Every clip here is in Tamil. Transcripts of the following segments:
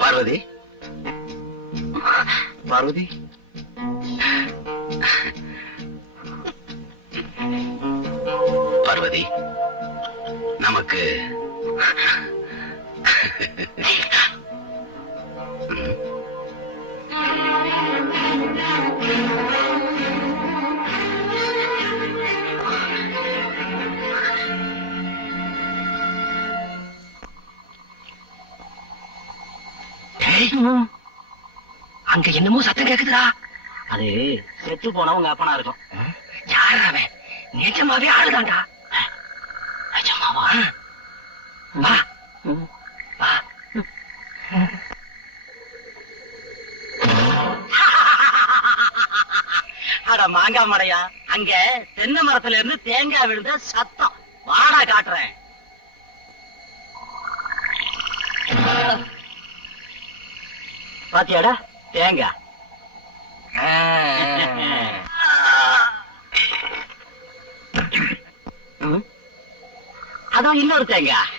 பார்வதி, பார்வதி, பார்வதி, நமக்கு அங்க என்னமோ சத்தம் கேக்குதுடா. அது செத்து போனவங்க அப்பனா இருக்கும். யாரு அவன்? நிஜமாவே ஆளுதான்டா. நிஜமாவா? வா வா. அட மாங்காய் மடையா, அங்க தென்னை மரத்துல இருந்து தேங்காய் விழுந்த சத்தம். வாடா காட்டுறேன். பாத்தியாடா தேங்காய்? அதோ இன்னொரு தேங்காய்.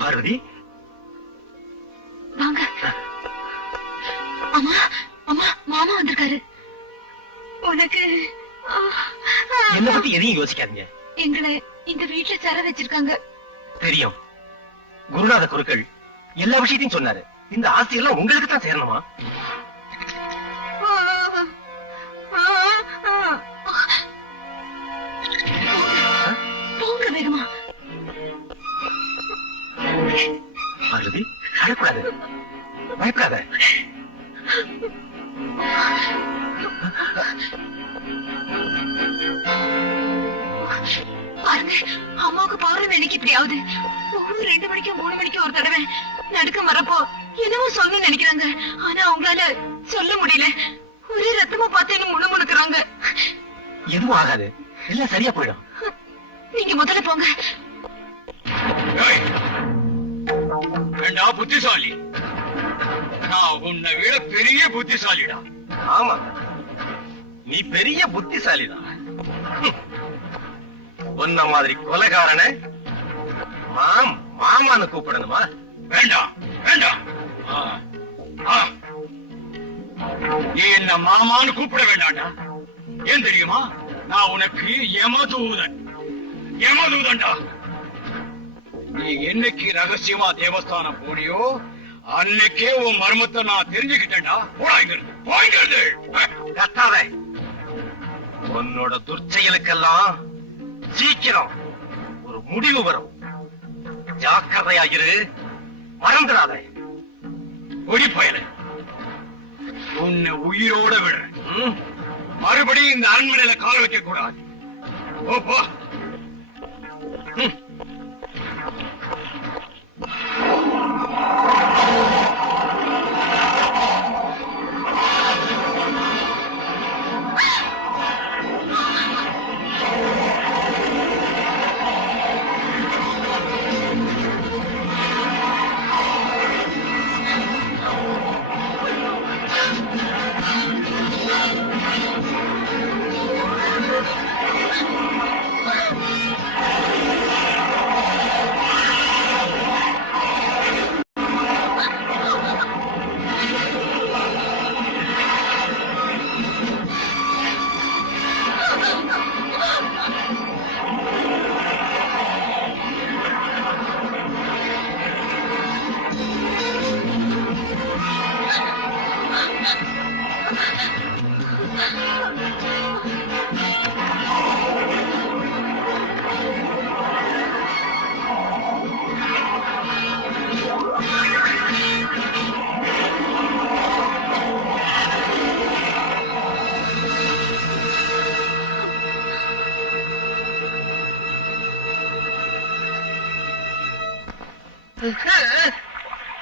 பார்வதி, வாங்க. அம்மா, அம்மா, மாமா வந்திருக்காரு. உனக்கு என்ன பத்தி எதையும் யோசிக்காதீங்க. எங்களை இந்த வீட்டுல தர வச்சிருக்காங்க. தெரியும், குருநாத குருக்கள் எல்லா விஷயத்தையும் சொன்னாரு. இந்த ஆஸ்தி எல்லாம் உங்களுக்கு தான் சேரணுமா? போங்க வேகமா. பார்வதி, அழக்கூடாது, பயப்படாத. பாருங்க, அம்மாவுக்கு பௌர்ணமி அன்னைக்கு இப்படியாவது ஒவ்வொரு 2 மணிக்கு 3 மணிக்கு ஒரு தடவை நடுக்கம் வரப்போ என்னவோ சொல்ல நினைக்கிறாங்க. ஆனா அவங்களால சொல்ல முடியல. ஒரே ரத்தமா பார்த்து முணுமுணுக்குறாங்க. எதுவும் ஆகாது, எல்லாம் சரியா போயிடும். நீங்க முதல்ல போங்க. புத்திசாலி, நான் உன்னை விட பெரிய புத்திசாலிடா. ஆமா, நீ பெரிய புத்திசாலிதான். உன்ன மாதிரி கொலைகாரனை மாமான்னு கூப்பிடணுமா? வேண்டாம் வேண்டாம். நீ என்ன மாமான்னு கூப்பிட வேண்டாம்டா. ஏன் தெரியுமா? நான் உனக்கு யமதூதன். யமதூதன்டா. நீ என்னைக்கு ரகசியமா தேவஸ்தானம் போனியோ அன்னைக்கே உன் மர்மத்தை நான் தெரிஞ்சுக்கிட்டேன்டா. போய்கிறது கத்தாதே. உன்னோட துர்ச்செயலுக்கெல்லாம் சீக்கிரம் ஒரு முடிவு வரும். ஜாக்கிரதையாயிரு, மறந்துடாதே. ஒடி பயலை, உன்னை உயிரோட விடுறேன். மறுபடியும் இந்த அரண்மனையில கால் வைக்க கூடாது. போ.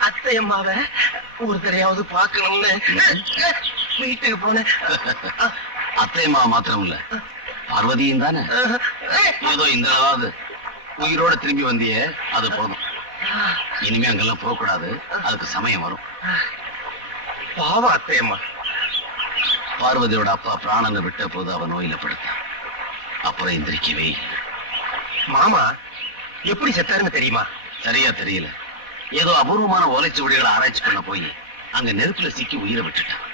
அத்தையம்மாவ ஒரு தடையாவது பாக்கணும்னு வீட்டுக்கு போனேன். அத்தையம்மா மாத்திரம் இல்ல, பார்வதியும் தானே. ஏதோ இந்த அளவாவது உயிரோட திரும்பி வந்தியே, அது போதும். இனிமே அங்கெல்லாம் போக கூடாது, அதுக்கு சமயம் வரும். பாவம் அத்தையம்மா. பார்வதியோட அப்பா பிராணனை விட்ட போது அவன் நோயில படுத்தான். அப்புறம் எந்திரிக்கவே இல்லை. மாமா எப்படி செத்தாருன்னு தெரியுமா? சரியா தெரியல. ஏதோ அபூர்வமான ஓலைச்சுவடிகளை ஆராய்ச்சி பண்ண போய் அங்க நெருப்புல சிக்கி உயிரை விட்டுட்டான்.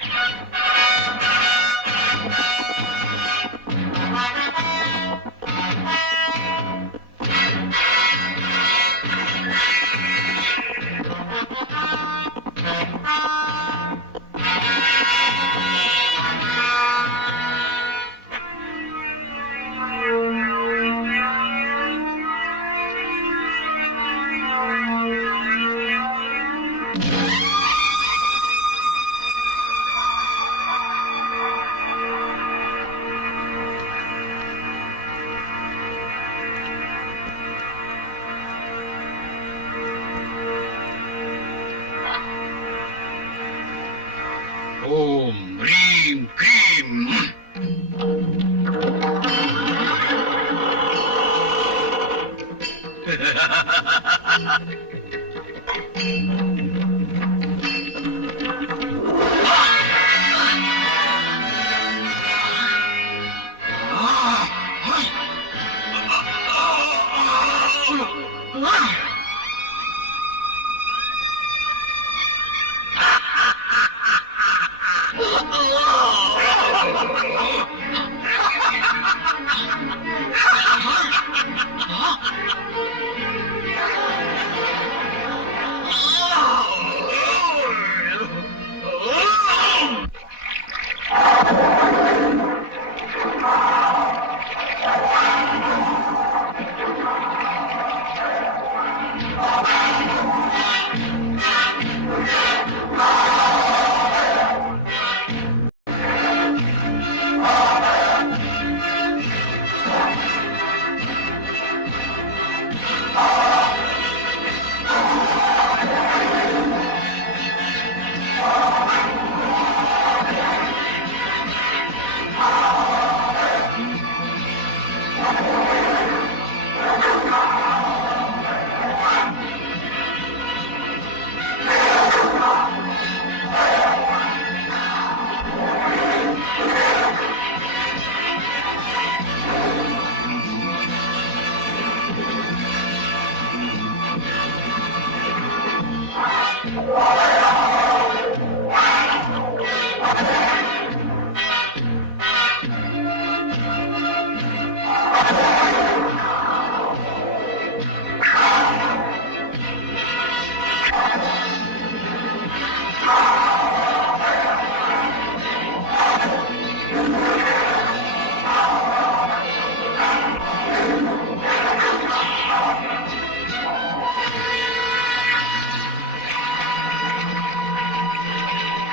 ஓம் ரீம் கிரீம்.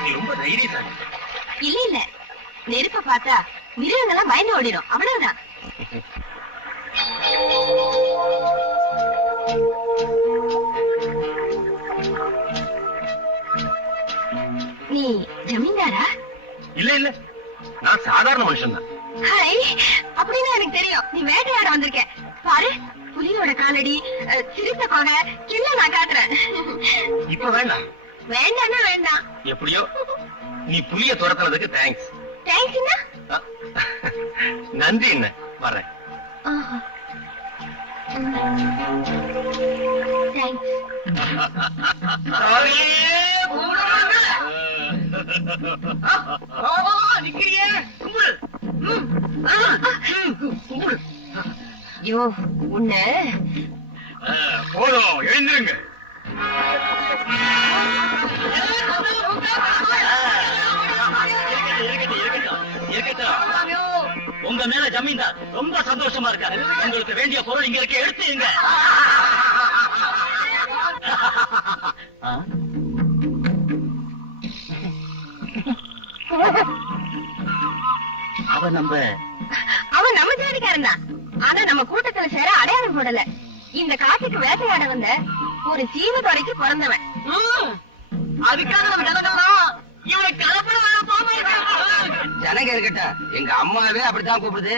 நீ ரொம்ப தைரியசாலி. இல்ல இல்ல, நெருப்ப பார்த்தா மிருகங்கள்லாம் பயந்து ஓடிடும், அவ்வளவுதான். நீ ஜமீன்தாரா? இல்ல இல்ல, நான் சாதாரண மனுஷன் தான். ஹாய், அப்படின்னா எனக்கு தெரியும் நீ வேட்டையாட வந்திருக்க. பாரு, புலியோட காலடி, சிறுத்தை கொகை எல்லாம் நான் காட்டுறேன். இப்ப வேண்டாம். வேண்டாம்னா வேண்டாம். எப்படியோ நீ புலிய துரத்துனதுக்கு தேங்க்ஸ். தேங்க்ஸ்னா நன்றி. என்ன வர்றேன். தேங்க்ஸ். ஐயோ, உன்ன போதும், எழுந்திருங்க. உங்க மேல ஜமீன்தார் ரொம்ப சந்தோஷமா இருக்காரு. உங்களுக்கு வேண்டிய பொருள் இங்க இருக்க, எடுத்துங்க. அவன் நம்ம ஜாதிக்காரன் தான். ஆனா நம்ம கூட்டத்துல சேர அடையாளம் போடல. இந்த காட்டுக்கு வேட்டையாட வந்த ஒரு சீவதொடைக்கு பிறந்தவன். அதுக்காக நம்ம இவனை கலப்படம் அனங்க இருக்கட்டும், எங்க அம்மாவே அப்படித்தான் கூப்பிடுது.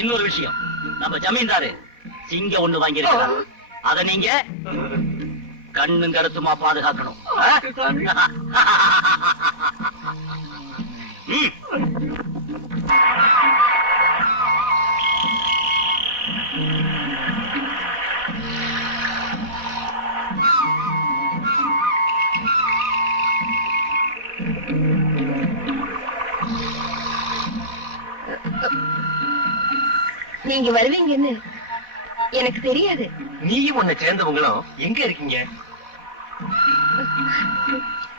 இன்னொரு விஷயம், நம்ம ஜமீன்தாரு சிங்கம் ஒண்ணு வாங்கியிருக்காரு. அத நீங்க கண்ணும் கருத்துமா பாதுகாக்கணும். ம். நீங்க வருவீங்கன்னு எனக்கு தெரியாது. நீயும் உன்னை சேர்ந்தவங்களும் எங்க இருக்கீங்க?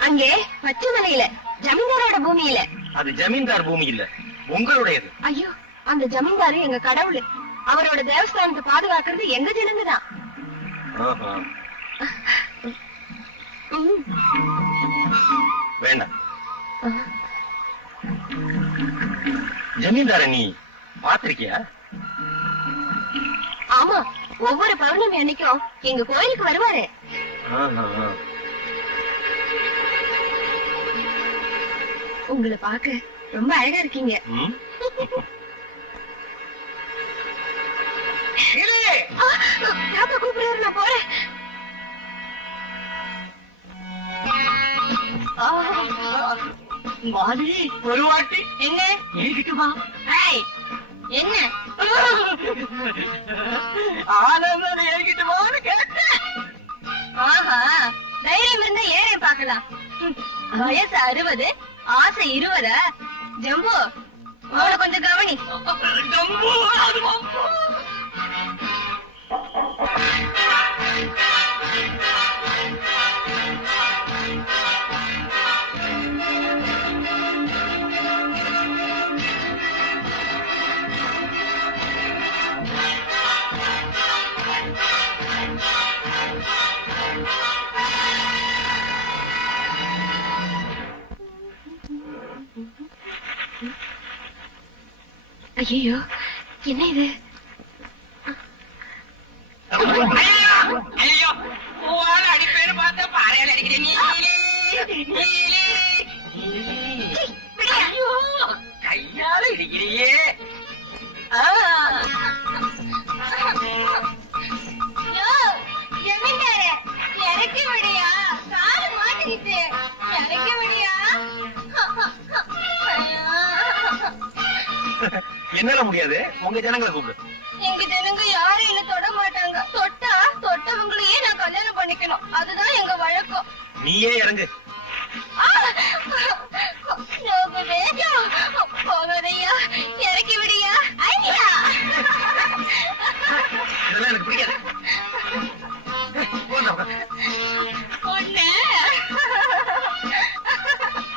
அங்கே பச்சைமலையில ஜமீன்தாரோட பூமியில. அது ஜமீன்தார் பூமி இல்ல, உங்களுடையது. ஐயோ, அந்த ஜமீன்தாரு எங்க கடவுள். அவரோட தேவஸ்தானத்தை பாதுகாக்கிறது எங்க ஜனங்க தான். ஆஹா. வேண்டாம். ஜமீன்தார நீ பாத்திருக்கியா? ஆமா, ஒவ்வொரு பௌர்ணமி அன்னைக்கும் எங்க கோயிலுக்கு வருவாரு. ஆஹா. உங்களை பார்க்க ரொம்ப அழகா இருக்கீங்க. ம்? தாத்தா கூப்பிடுறாரு, நான் போறேன். மாதிரி ஒரு வாட்டி என்ன ஏகிட்டுமா? ஏய், என்ன ஆனந்தம் ஏகிட்டுமான்னு கேட்டேன். ஆஹா, தைரியம் இருந்தா ஏறே பார்க்கலாம். வயசு 60, ஆசை 20. ஜம்பு, அவளை கொஞ்சம் கவனி. ஜம்பு, அது வம்பு. ஐயோ, என்ன இது? ஐயோ, பூவால அடிப்பேன்னு பார்த்தா பாறையால அடிக்கிறேன். ஐயோ, கையால இடிக்கிறியே. ஜமீன்தாரே, இறக்கி விடியா, காலு மாட்டிக்கிட்டு. இறக்கி விடியா. என்னால முடியாது, உங்க ஜனங்களை கூப்பிடு. எங்க ஜனங்க யாரும் என்ன தொட மாட்டாங்க. தொட்டா தொட்டவங்களையே நான் கல்யாணம் பண்ணிக்கணும். அதுதான் எங்க வழக்கம். நீயே இறங்கு.